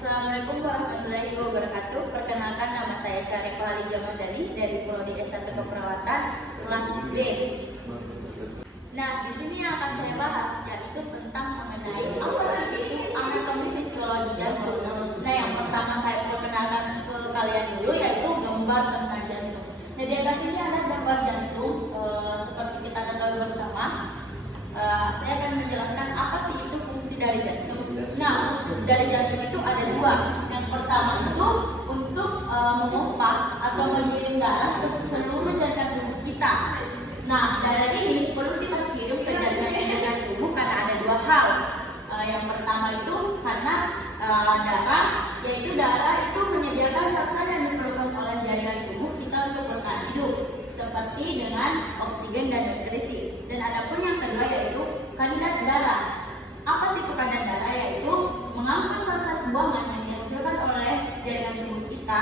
Assalamualaikum warahmatullahi wabarakatuh. Perkenalkan, nama saya Syarifah Halija Madani dari Prodi S1 Keperawatan kelas B. Nah, di sini yang akan saya bahas yaitu tentang mengenai apa sih itu anatomi fisiologi jantung. Nah, yang pertama saya perkenalkan ke kalian dulu yaitu gambar tentang jantung. Nah, di atas ini ada gambar jantung seperti kita ketahui bersama. Saya akan menjelaskan apa sih itu fungsi dari jantung. Nah, fungsi dari jantung itu ada dua. Yang pertama itu untuk memompa atau mengirim darah ke seluruh jaringan tubuh kita. Nah, darah ini perlu kita kirim ke jaringan tubuh karena ada dua hal. Yang pertama itu karena darah, yaitu darah itu menyediakan zat-zat yang diperlukan oleh jaringan tubuh kita untuk bertahan hidup, seperti dengan oksigen dan nutrisi. Dan adapun yang kedua yaitu kandungan darah. Apa sih itu kandungan darah? Yaitu mengangkut zat-zat buangan yang dihasilkan oleh jaringan tubuh kita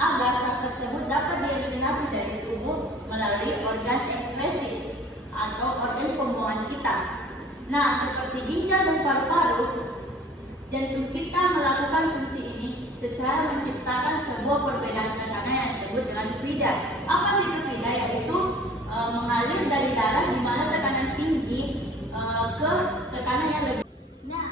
agar zat tersebut dapat dieliminasi dari tubuh melalui organ ekskresi atau organ pembuangan kita. Nah, seperti ginjal dan paru-paru, jantung kita melakukan fungsi ini secara menciptakan sebuah perbedaan tekanan yang disebut dengan VIDA. Apa sih itu VIDA? Yaitu mengalir dari darah di mana tekanan tinggi ke tekanan yang lebih. Nah,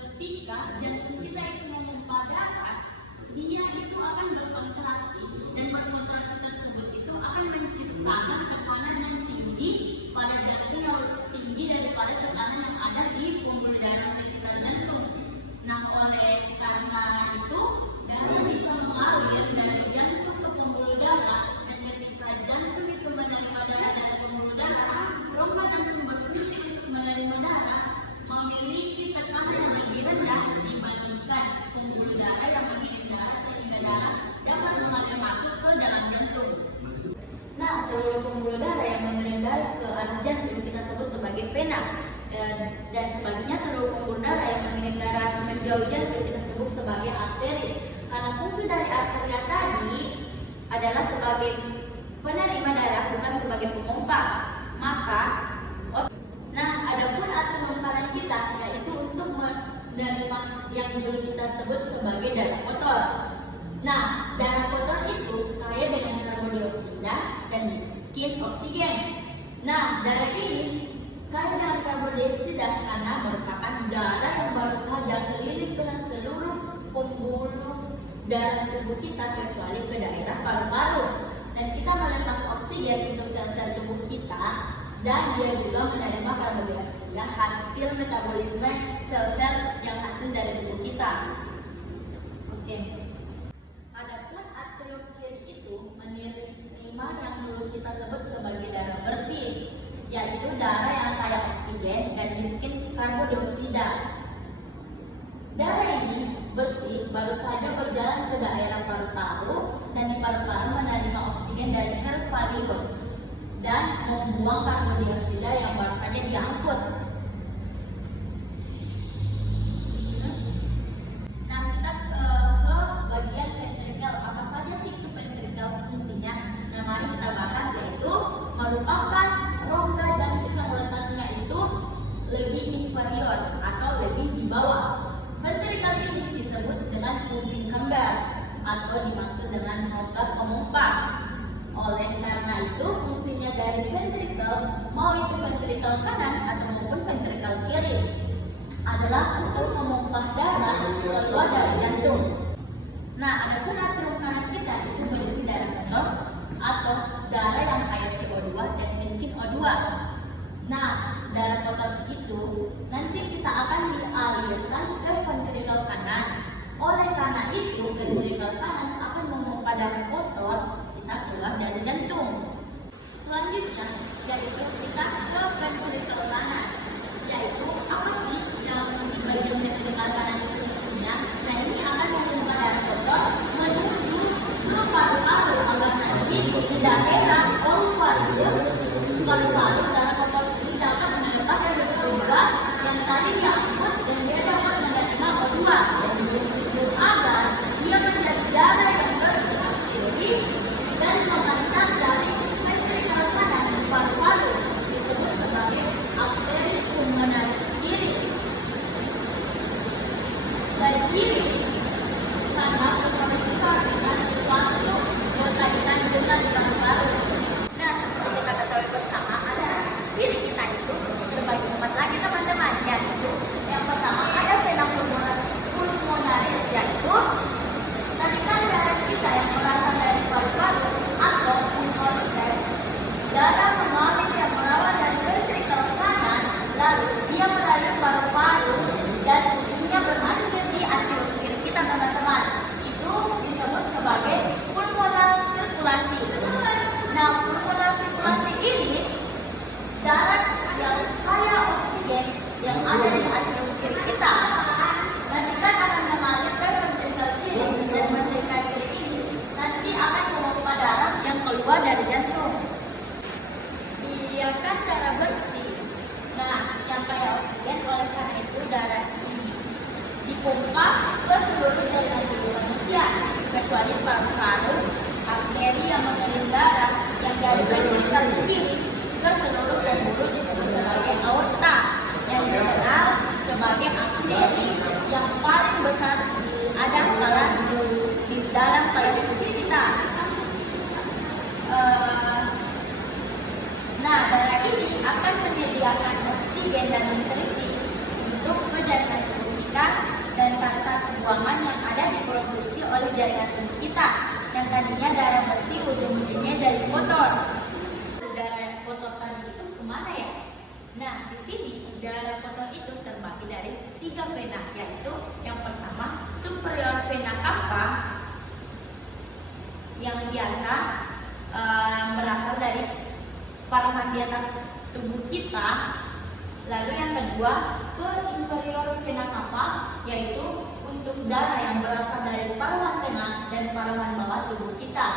ketika jantung kita itu memompa darah, dia itu akan berkontraksi, dan berkontraksi tersebut itu akan menciptakan tekanan yang tinggi pada jantung yang tinggi daripada tekanan yang ada di pembuluh darah sekitar jantung. Nah, oleh karena itu darah bisa mengalir dari jantung ke pembuluh darah, dan ketika jantung itu menerima darah dari pembuluh darah, rongga jantung berfungsi untuk menerima darah memiliki tekanan yang lebih rendah dibandingkan pembuluh darah yang mengirim darah, sehingga darah dapat mengalir masuk ke dalam jantung. Nah, seluruh pembuluh darah yang mengirim darah ke arah jantung kita sebut sebagai vena, dan sebaliknya seluruh pembuluh darah yang mengirim darah menjauh jantung kita sebut sebagai arteri. Karena fungsi dari arteria tadi adalah sebagai penerima darah, bukan sebagai pemompa. Maka adapun atur hamparan kita yaitu untuk menerima yang dulu kita sebut sebagai darah kotor. Nah, darah kotor itu kaya dengan karbon dioksida dan miskin oksigen. Nah, darah ini kaya dengan karbon dioksida karena merupakan darah yang baru saja keliling ke seluruh pembuluh darah tubuh kita kecuali ke daerah paru-paru. Dan kita melepas oksigen untuk sel-sel tubuh kita, dan dia juga menerima karbon dioksida hasil metabolisme sel-sel yang hasil dari tubuh kita. Oke. Adapun atrium kiri itu menerima yang dulu kita sebut sebagai darah bersih, yaitu darah yang kaya oksigen dan miskin karbon dioksida. Darah ini bersih baru saja berjalan ke daerah paru-paru, dan di paru-paru menerima oksigen dari nerve vagus dan membuang karbon dioksida yang baru saja diangkut. Nah, kita ke bagian ventrikel. Apa saja sih itu ventrikel fungsinya? Nah, mari kita bahas, yaitu merupakan rongga jantung yang letaknya itu lebih inferior atau lebih di bawah. Ventrikel ini disebut dengan moving chamber atau dimaksud dengan rongga pemompa. Oleh karena itu, fungsinya dari ventrikel, mau itu ventrikel kanan atau maupun ventrikel kiri, adalah untuk memompa darah keluar dari jantung. Nah, adapun atrium kanan kita itu berisi darah kotor atau darah yang kaya CO2 dan miskin O2. Nah, darah kotor itu nanti kita akan dialirkan ke ventrikel kanan. Oleh karena itu, ventrikel kanan akan memompa darah kotor kita keluar dari jantung. Selanjutnya yaitu kita ke ventrikel kanan, yaitu apa sih yang di bagian ventrikel kanan itu fungsinya? Nah, ini akan memompa darah kotor menuju ke paru-paru agar nanti di daerah paru-paru darah kotor ini dapat melepas CO2 yang tadi diangkut, dan dia dapat menerima O2 agar dia menjadi darah yang bersih dan mengantar dari ventrikel kanan ke paru-paru. jaringan tubuh kita yang tadinya darah bersih ujung-ujungnya dari kotor. Darah yang kotor tadi itu kemana ya? Nah, di sini darah kotor itu terbagi dari 3 vena, yaitu yang pertama superior vena cava yang biasa berasal dari parahan di atas tubuh kita. Lalu yang kedua ke inferior vena cava, yaitu untuk darah yang berasal dari paruhan tengah dan paruhan bawah tubuh kita.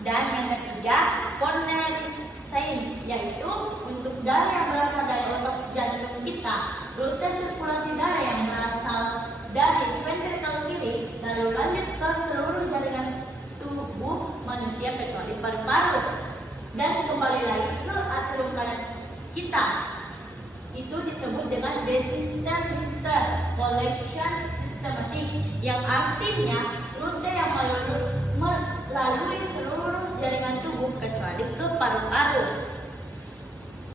Dan yang ketiga coronary veins, yaitu untuk darah yang berasal dari otot jantung kita. Rute sirkulasi darah yang berasal dari ventrikel kiri lalu lanjut ke seluruh jaringan tubuh manusia kecuali paru-paru dan kembali lagi ke atrium kanan kita. Itu disebut dengan desystem collection systematic, yang artinya rute yang melalui seluruh jaringan tubuh kecuali ke paru-paru.